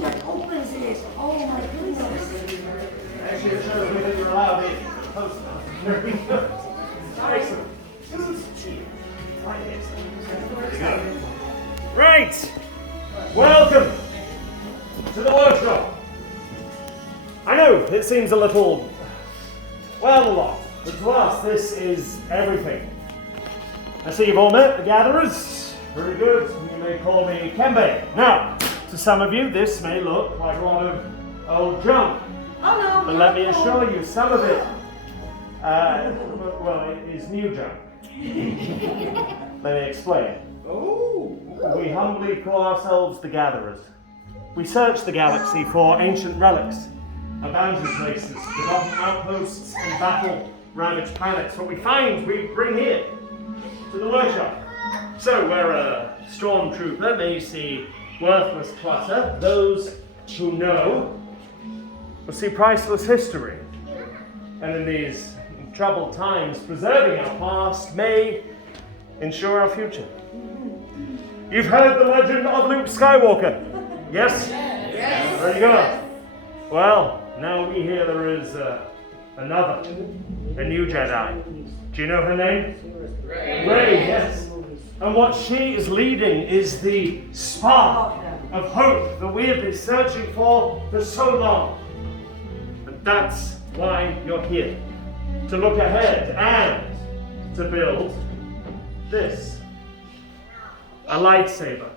That opens it. Oh my goodness. Actually, it shows me that you're allowed in. Very good. Excellent. Right. Welcome to the workshop. I know it seems a little, well, a lot, but to us this is everything. I see you've all met the gatherers. Very good. You may call me Kembe. Now, to some of you, this may look like a lot of old junk. Oh no. But let me assure you, some of it, well, it is new junk. Let me explain. We humbly call ourselves the Gatherers. We search the galaxy for ancient relics, abandoned places, forgotten outposts, and battle-ravaged planets. What we find, we bring here to the workshop. So, where a stormtrooper may see worthless clutter, those who know will see priceless history. And in these troubled times, preserving our past may ensure our future. You've heard the legend of Luke Skywalker? Yes? Yes. Very good. Well, now we hear there is another, a new Jedi. Do you know her name? Rey, yes. And what she is leading is the spark of hope that we have been searching for so long. And that's why you're here. To look ahead and to build this. A lightsaber.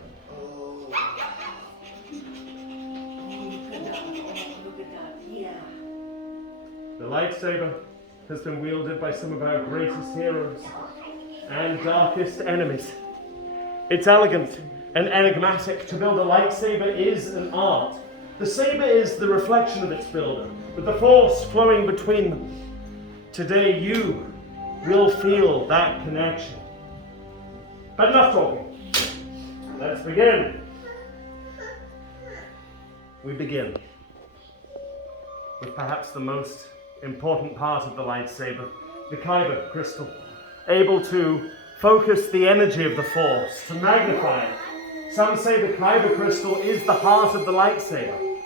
The lightsaber has been wielded by some of our greatest heroes and darkest enemies. It's elegant and enigmatic. To build a lightsaber is an art. The saber is the reflection of its builder, with the force flowing between them. Today you will feel that connection. But enough talking. Let's begin. We begin with perhaps the most important part of the lightsaber, the kyber crystal, able to focus the energy of the force, to magnify it. Some say the kyber crystal is the heart of the lightsaber.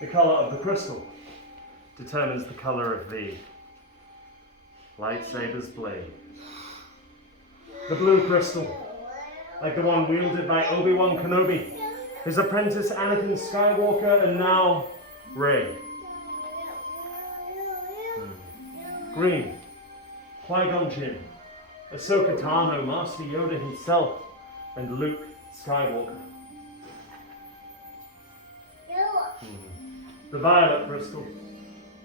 The color of the crystal determines the color of the lightsaber's blade. The blue crystal, like the one wielded by Obi-Wan Kenobi, his apprentice Anakin Skywalker, and now Rey. Green, Qui-Gon Jinn, Ahsoka Tano, Master Yoda himself, and Luke Skywalker. The violet crystal,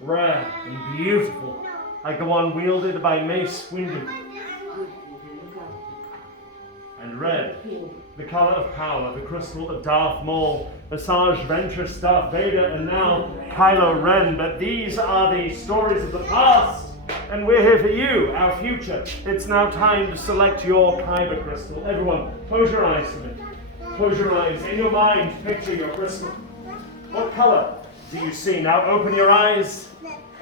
rare and beautiful, like the one wielded by Mace Windu. And red, the color of power, the crystal of Darth Maul, Asajj Ventress, Darth Vader, and now Kylo Ren. But these are the stories of the past, and we're here for you, our future. It's now time to select your kyber crystal. Everyone, close your eyes for me. Close your eyes. In your mind, picture your crystal. What color do you see? Now open your eyes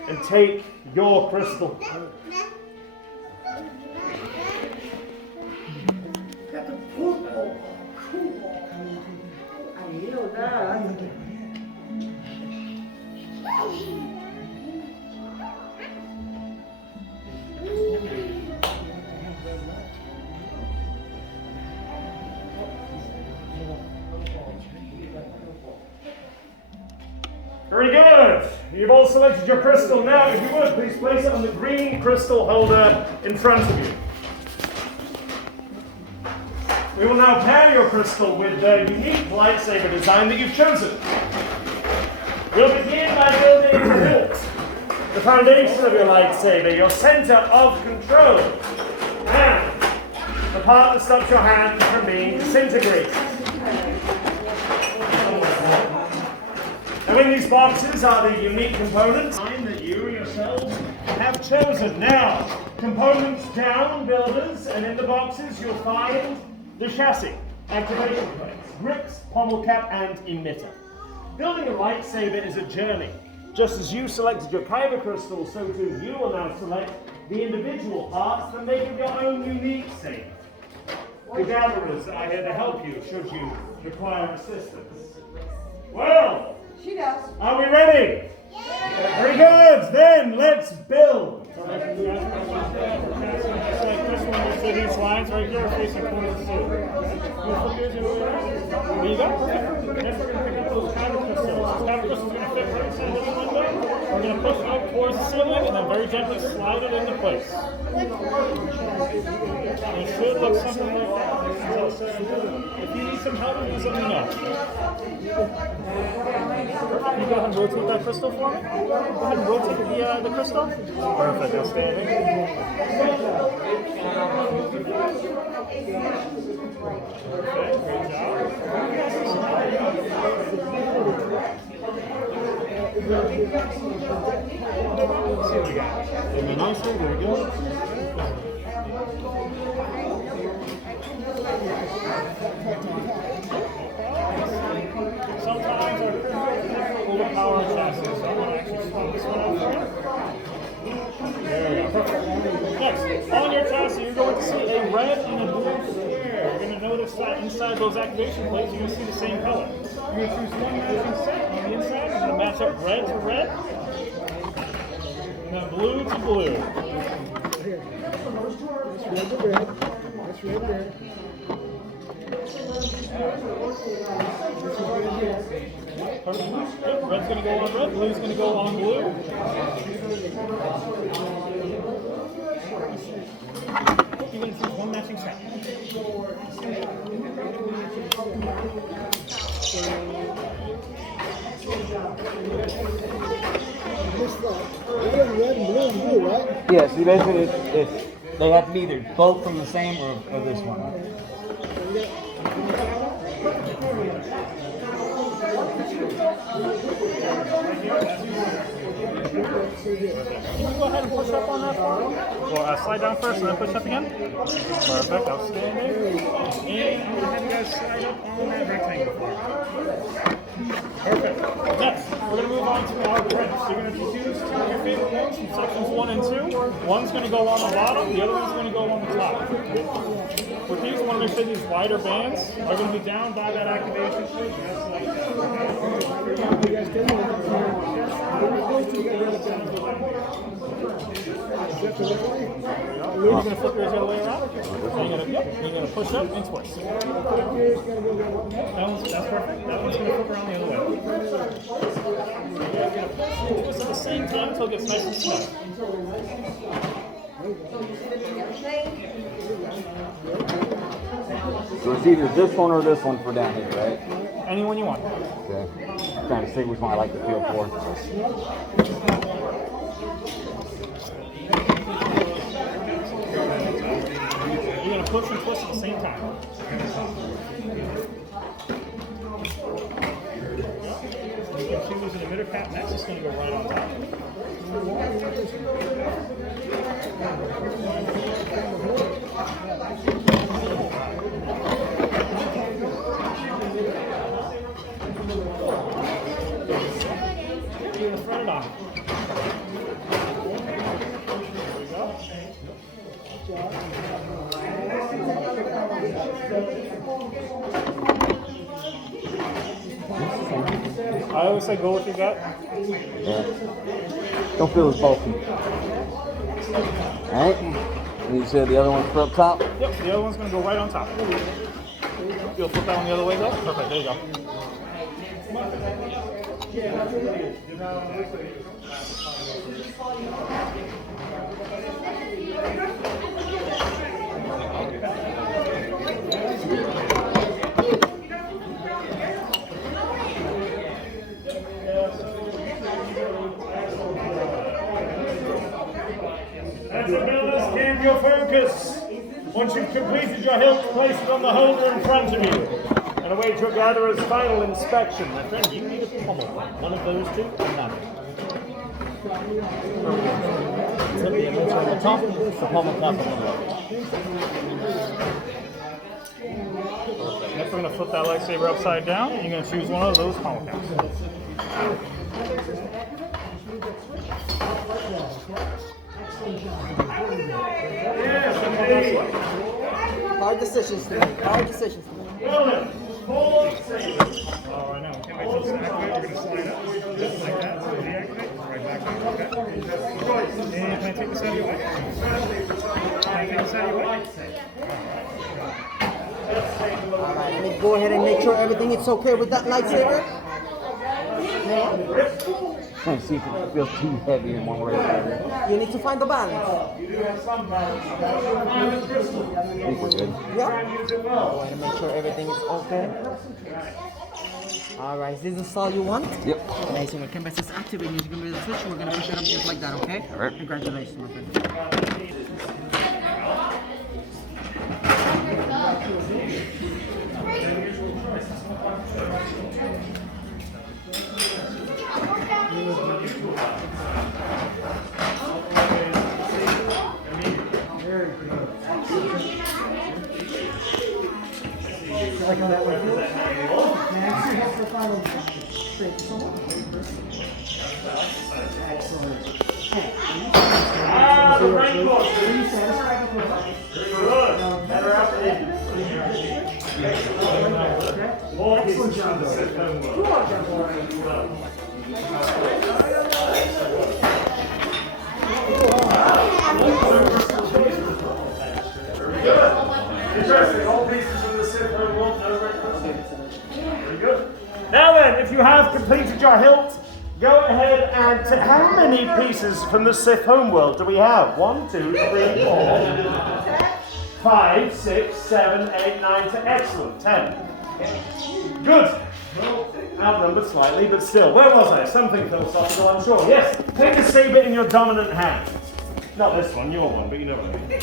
and take your crystal. Very good. You've all selected your crystal. Now, if you would, please place it on the green crystal holder in front of you. We will now pair your crystal with the unique lightsaber design that you've chosen. We'll begin by building the hilt, the foundation of your lightsaber, your center of control, and the part that stops your hand from being disintegrated. Now in these boxes are the unique components that you yourselves have chosen. Now, components down, builders, and in the boxes you'll find the chassis, activation plates, grips, pommel cap, and emitter. Building a lightsaber is a journey. Just as you selected your kyber crystal, so too you will now select the individual parts that make up your own unique saber. The gatherers are here to help you should you require assistance. Well, ready? Very good. Then let's build. Just like this one, you see these lines right here facing towards the ceiling. There you go. Next, we're going to pick up those powder crystals. Those powder crystals are going to fit right inside the window. We're going to push it up towards the ceiling and then very gently slide it into place. And it should look something like that. If you need some help, please let me know. Perfect. You go ahead and rotate that crystal for me. Go ahead and rotate the crystal. Perfect. Outstanding. Okay, great job. Let's see what we got. Give me nicely. Very good. Sometimes our overpower chassis, so I'm going to actually swap this one out for you. There we go. Perfect. Next, on your chassis, you're going to see a red and a blue square. You're going to notice that inside those activation plates, you're going to see the same color. You're going to choose one matching set on the inside. You're going to match up red to red, and then blue to blue. That's red to red. That's red there. Perfect. Yep, red's going to go on red, blue's going to go on blue. You're going to choose one matching set. Red and blue, right? Yeah, see, basically, they have to be either both from the same or this one. Can you go ahead and push up on that for me? Or slide down first and then push up again? Perfect, outstanding. And I'm going to have you guys slide up on that rectangle for me. Perfect. Next, we're going to move on to our prints. You're going to choose two of your favorite ones from sections 1 and 2. One's going to go on the bottom, the other one's going to go on the top. With these, I want to make sure these wider bands are going to be down by that activation switch. You're going to flip yours the other way around. You're going to push up and twist. That's perfect. That one's going to flip around the other way. You're going to push and twist at the same time until it gets nice and snug. So it's either this one or this one for down here, right? Anyone you want. Okay. I'm trying to see which one I like to feel for. You're going to push and twist at the same time. You can choose an emitter cap next. It's going to go right on top. You're going to front it off. There we go. I always say go with your gut. Yeah. Don't feel as bulky. Alright. You said the other one's for up top? Yep, the other one's going to go right on top. You'll flip that one the other way though? Perfect, there you go. That's it, builders. Keep your focus. Once you've completed your hilt, place it on the holder in front of you and await your gatherer's final inspection. My friend, you need a pommel. One of those two, or none. So the image on the top, the pommel cap on the bottom. Next, we're going to flip that lightsaber upside down, and you're going to choose one of those pommel caps. Hard decisions to make. Hard decisions to make. Builders, full safe. Oh, I know. Can't wait till it's activated. We're going to slide up just like that. Okay. And can I take this out of your way? Can I take this out of your way? Alright, let me go ahead and make sure everything is okay with that lightsaber. Trying to see if it feels too heavy in one way or the other. You need to find the balance. You do have some balance. Find the crystal. I think we're good. Yeah. Use it Go well. ahead and make sure everything is okay. Alright, this is all you want? Yep. Okay, so when Kemba says activate, you can the switch. We're gonna push it up just like that, okay? Alright. Congratulations, my friend. Ah, the rank course. Very good. Better after it. More pieces from the Sith homeworld. Very good. Interesting. All pieces from the Sith homeworld. No red crystals. Very good. Now then, if you have completed your hilt, go ahead and how many pieces from the Sith homeworld do we have? 1, 2, 3, 4, 5, 6, 7, 8, 9, 10. Excellent. 10. Good. Outnumbered slightly, but still. Where was I? Something philosophical, I'm sure. Yes. Take a saber in your dominant hand. Not this one, your one, but you know what I mean.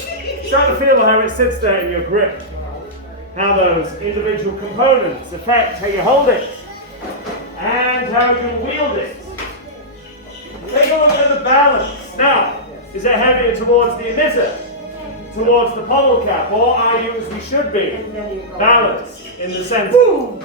Start to feel how it sits there in your grip. How those individual components affect how you hold it. And how you wield it. Take a look at the balance. Now, is it heavier towards the emitter? Towards the pommel cap? Or are you, as we should be, balanced in the center? Boom!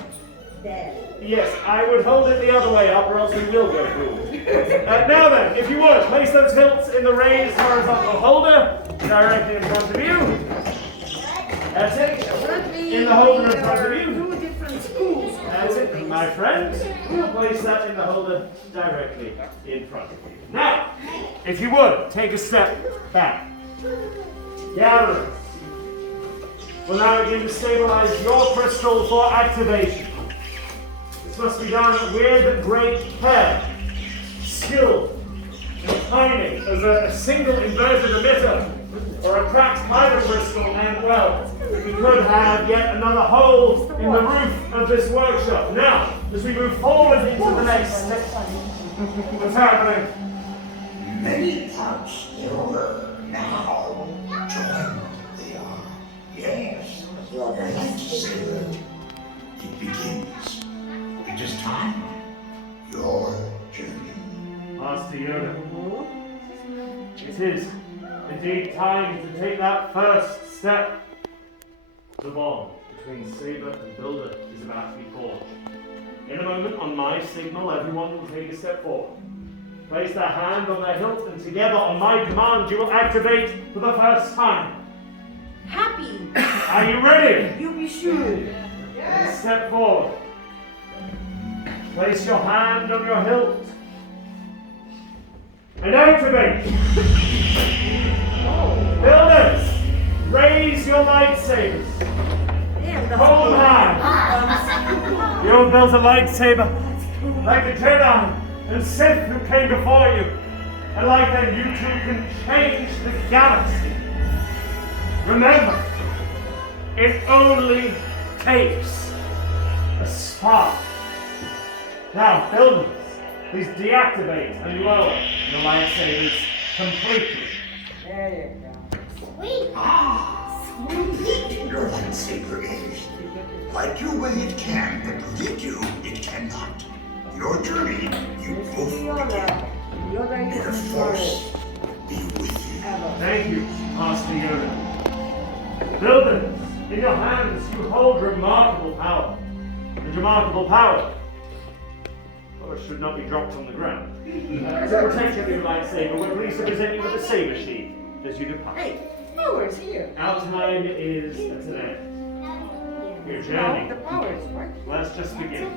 Yes, I would hold it the other way up or else we will go boom. Now then, if you would, place those hilts in the raised horizontal holder directly in front of you. That's it. In the holder in front of you. Two different schools. That's it, my friends. We'll place that in the holder directly in front of you. Now, if you would, take a step back. Gatherers. We'll now begin to stabilize your crystal for activation. This must be done with great care, skill, and timing. As a single inverted emitter or a cracked fiber crystal, and well, we could have yet another hole in the roof of this workshop. Now, as we move forward into the next step, what's happening? Many parts there were now joined they are. Yes, your lightsaber. It begins. It is time. Your journey. Master Yoda, it is indeed time to take that first step. The bond between Saber and Builder is about to be forged. In a moment, on my signal, everyone will take a step forward. Place their hand on their hilt, and together, on my command, you will activate for the first time. Happy. Are you ready? You be sure. Then step forward. Place your hand on your hilt. And activate. Builders, raise your lightsabers. Damn, Hold high. You built a lightsaber like a Jedi and Sith who came before you. And like them, you two can change the galaxy. Remember, it only takes a spark. Now, builders, please deactivate and lower your lightsabers completely. There you go. Your lightsaber is. Like you way it can, but with you, it cannot. Your journey, you both begin. May the Force be with you. Thank you, Master Yoda. Builders, in your hands you hold remarkable power. And remarkable power, well, it should not be dropped on the ground. To protect your new lightsaber, we're pleased to present you with a saber sheath as you depart. Hey, power's here. Our time is at an end. Your journey. The power's right. Let's just begin.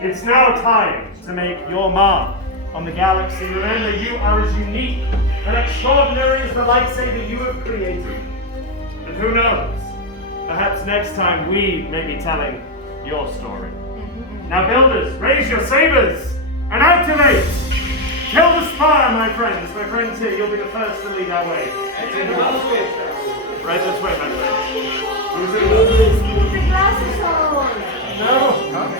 It's now time to make your mark on the galaxy. Remember, you are as unique and extraordinary as the lightsaber you have created. And who knows? Perhaps next time we may be telling your story. Now, builders, raise your sabers and activate! Kill the spire, my friends. My friends here, you'll be the first to lead our way. Right this way, my friends. Please put the glasses on. No.